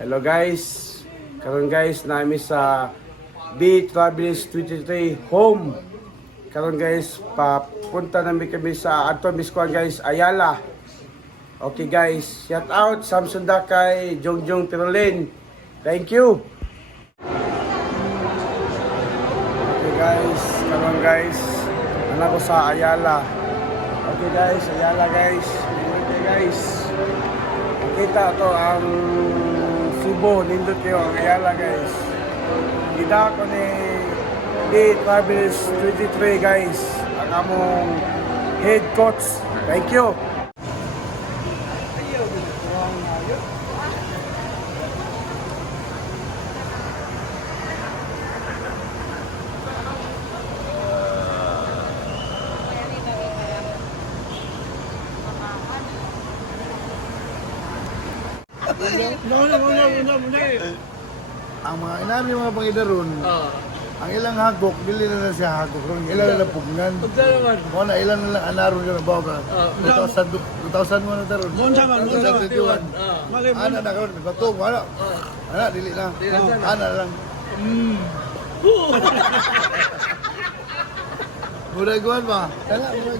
Hello guys. Karon guys, nami sa B Travels 23 home. Karon guys, papunta namin kami sa Anton Biscuan guys, Ayala. Okay guys, shout out Samson Dakay, Jongjong Tirolin. Thank you. Okay guys, karon guys, ko sa Ayala. Okay guys, Ayala guys. Okay guys. Kita to ang Subo, nindot kayo ang Ayala guys. Gida ko ni B Travels 23 guys. Ang among head coach. Thank you. Ang mga inami mga pangidaron, ang ilang hagok, dili na siya hagok, ron ilang na pugnan. Mo na ilang na lang anaron yung bawa ka. 2000 mo na taron. Mo naman. Ana na karon bato, wala. Ana dili na. Ana lang. Murag guan ba? Kala murag.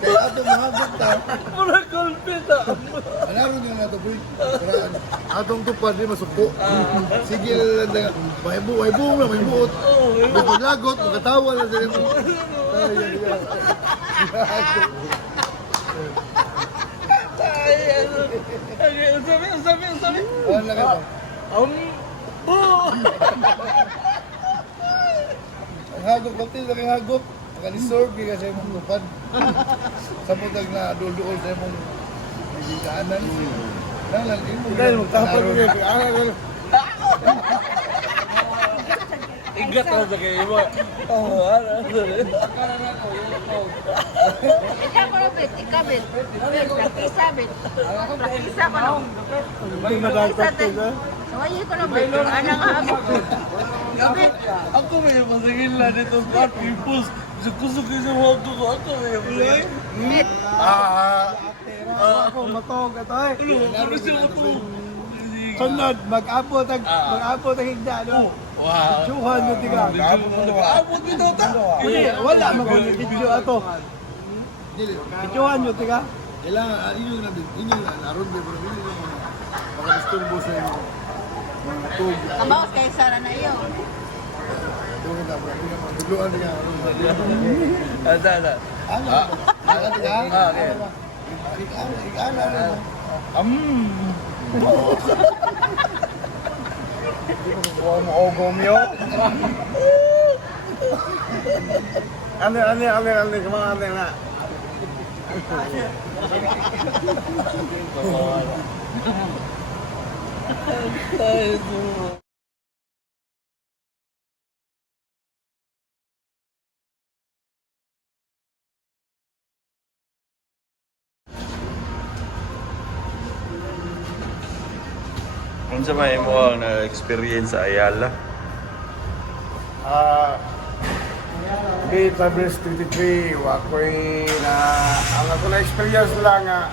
Kaya ato mahagok ta. Murag kolpita. Anaron yung nato boy. Atong tupad di masuko. Sige lang nga. May buot. Lagot, magkatawa lang sa mo. Sabi. Ano ka ba? Ang hagok, kaptil na kay hagok. Makanisorb ka sa imong tupad. Sa putag na dulduol sa imong bigaanan. Lang, Dahil magtapad mo yun. Igat na sa kayo mo. Ikabit. Nakisabit. Nakisa ko nung. Hindi madagpag ko. Sawayi ko nung bit. Anang habok. Kabit. Ako may masingin lang dito sa pipos. Sukusok yung mga ko. Ako may masingin. Bit. Ako, matog ito eh. Ano siya ito? Sunod, mag-abot ang higda, no? Wow. Tsuhan mo tiga. Nag-aabot dito ta. Wala, mag-video ato. Dili. Tsuhan mo tiga. Kailangan, inyo na naroon ba? Pero hindi naman makadisturbo sa inyo. Mga tug. Kabawas kay Sara na iyo. Doon ka ba? Hindi naman. Duluan ka. Ada. Ano? Ano ka? Okay. Ano? Ogom yun. Ano, kumakain na. Kung sa may mo ang na-experience sa Ayala? B Travels 23, wakoy na ang ako na experience lang nga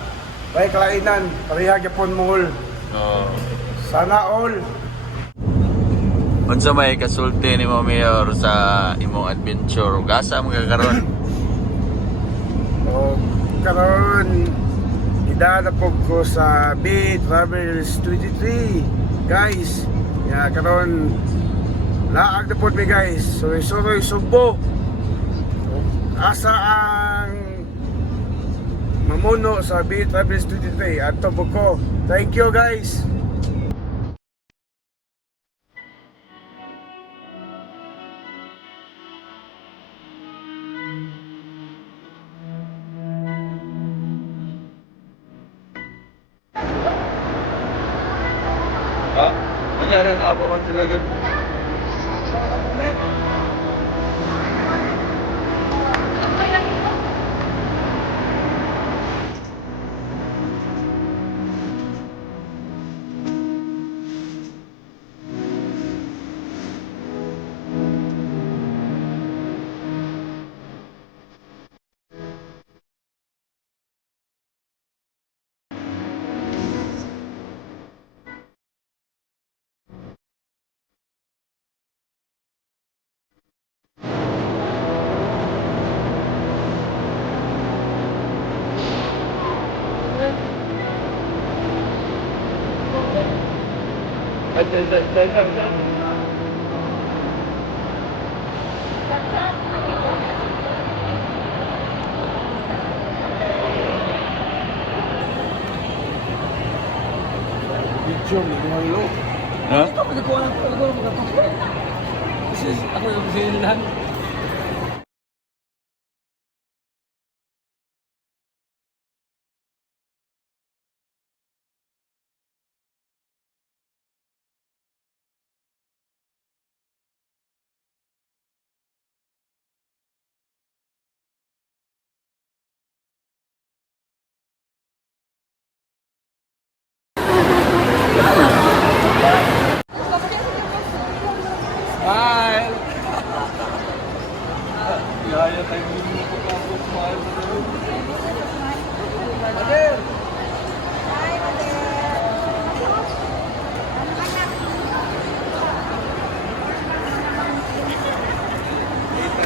may kalainan, pareha gyapon mall. Oo. Sana all. Kung sa may kasulti ni mo Mayor sa imong adventure, gasa mo kakaroon? O karon idadapog ko sa B Travels 23. Guys, ya karon laag na pod mi guys. Suroy Subo. Asa ang mamuno sa B Travels 23 adto po ko. Thank you guys. Nangyari ang abo man talaga. Video, malo. Ha? Ako magkatuloy. Kasi ako yung silan. Bye! Yaya tayo mo po ako smile. Adel!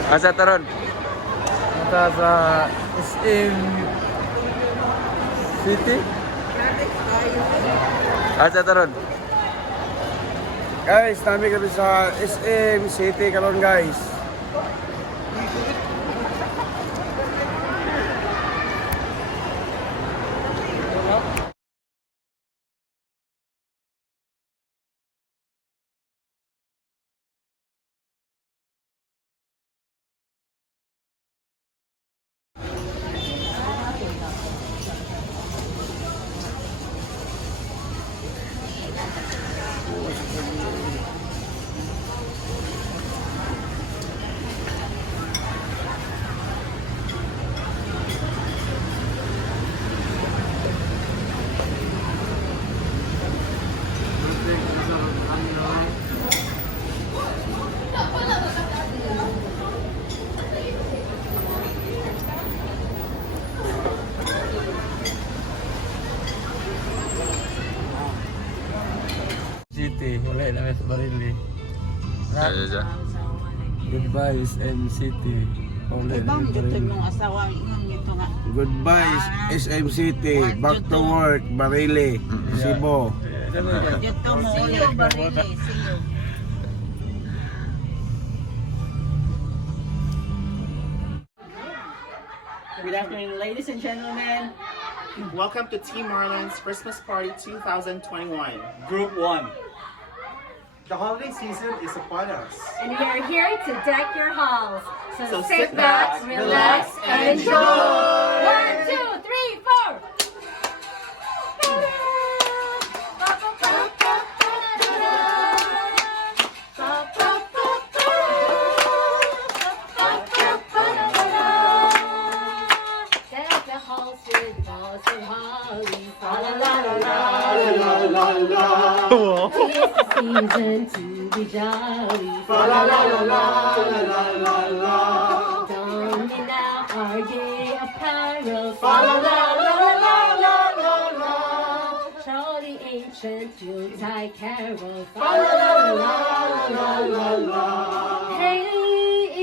Asa taron? Punta sa SM City. Asa taron? Guys, nami kami sa SM City karon guys. City, wala na sa Barili. Asa. Goodbye SM City. Wala na Ibang sa dito Barili. ng asawa yung ito nga. Goodbye SM City, back to work, Barili, Cebu. Dito mo ulit barili. See you. Good afternoon, ladies and gentlemen. Welcome to Team Marlins Christmas Party 2021. Group 1. The holiday season is upon us. And we are here to deck your halls. So, So sit sit back, back, relax, relax, and and enjoy. enjoy. 1, 2, 3, 4. Deck the halls with balls of holly. Fa la la la la. It's the season to be jolly. Fa la la la la. Don me now our gay apparel. Fa la la la. Charlie ancient Yuletide carol. Fa la la. Hey,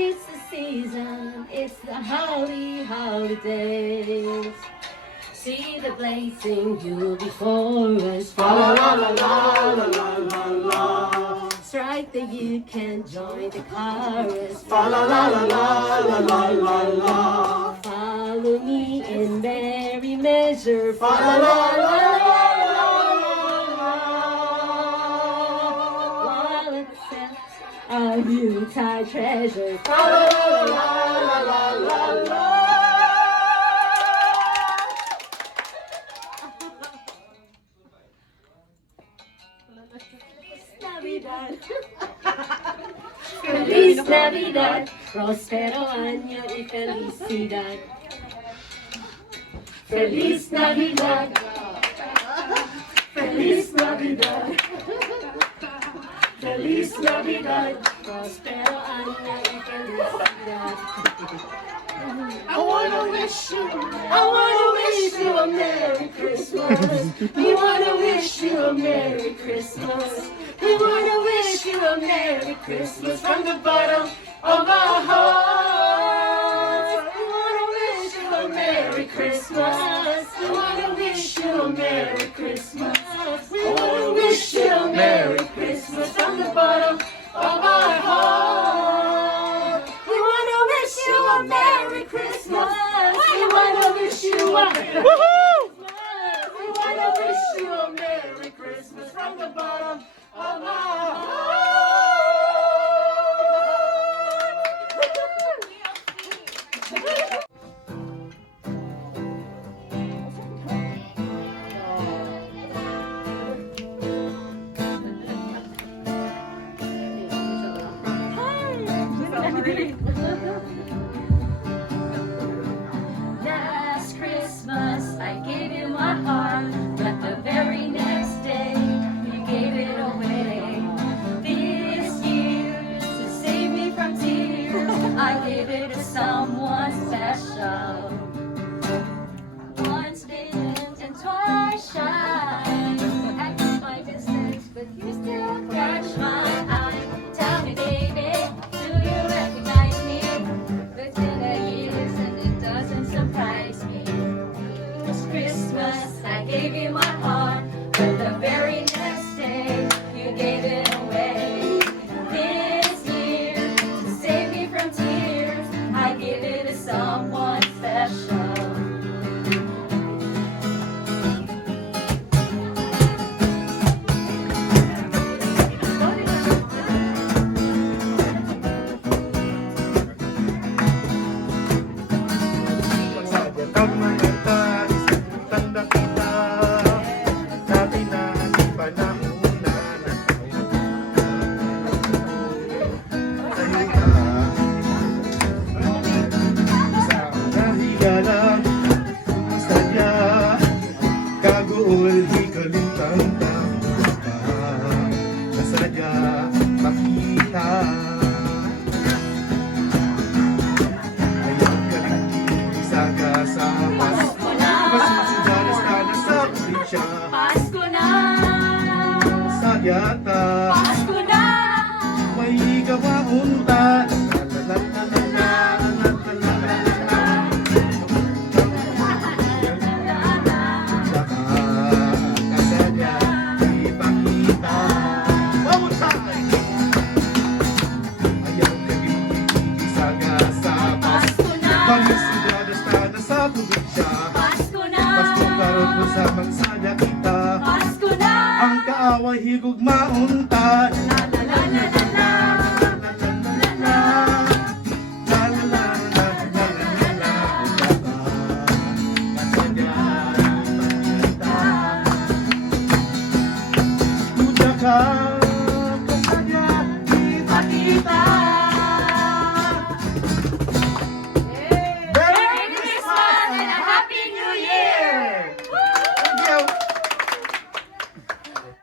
it's the season. It's the holly holidays. See the blazing Yule before us. Fa la la la. Strike that you can join the chorus. Fa la la la. Follow me in merry measure. Fa la la. While accept our Yuletide treasure. Fa la la. Navidad. Feliz Navidad, prospero año y felicidad. Feliz Navidad. Feliz Navidad. Feliz Navidad, prospero año y felicidad. I wanna wish you a Merry Christmas. We wanna wish you a Merry Christmas. We wanna wish you a Merry Christmas from the bottom of our hearts. We wanna wish you a Merry Christmas. We wanna wish you a Merry Christmas. We wanna wish you a Merry Christmas. We wanna wish you a Merry Christmas from the bottom of my heart. Last Christmas I gave you my heart, but the very next day you gave it away. This year, to save me from tears, I gave it to someone special. Once bitten and twice shy, I keep my distance, but you still catch my eye. Tell me, baby, do you recognize me? It's been a years and it doesn't surprise me. This Christmas I gave you my heart, but the very next day you gave it away. This year, to save me from tears, I give it to someone special. Pagsadyatang mga taris, tanda kita, sabi na di pa nauna na tayo. Salita, sa nahigalang, sadya, kagool, di kalintang tama, nasadya, makita. Ayaw ka rin sa kasamas, masusudanas ka na sa probinsya. Pasko na! Sadyata, Pasko na! may gawaunta. La la la la la la la la la la. Saka kasadya, ipakita. Mautay! Ayaw ka rin sa kasamas, Pasko na! masusudanas ka na sa probinsya. Pasko na! Pasko karon mo sa magsada kita, Pasko na! ang kaaway higug maunta. La la la la la la! Ka